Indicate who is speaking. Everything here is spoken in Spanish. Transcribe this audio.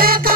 Speaker 1: Rebeca.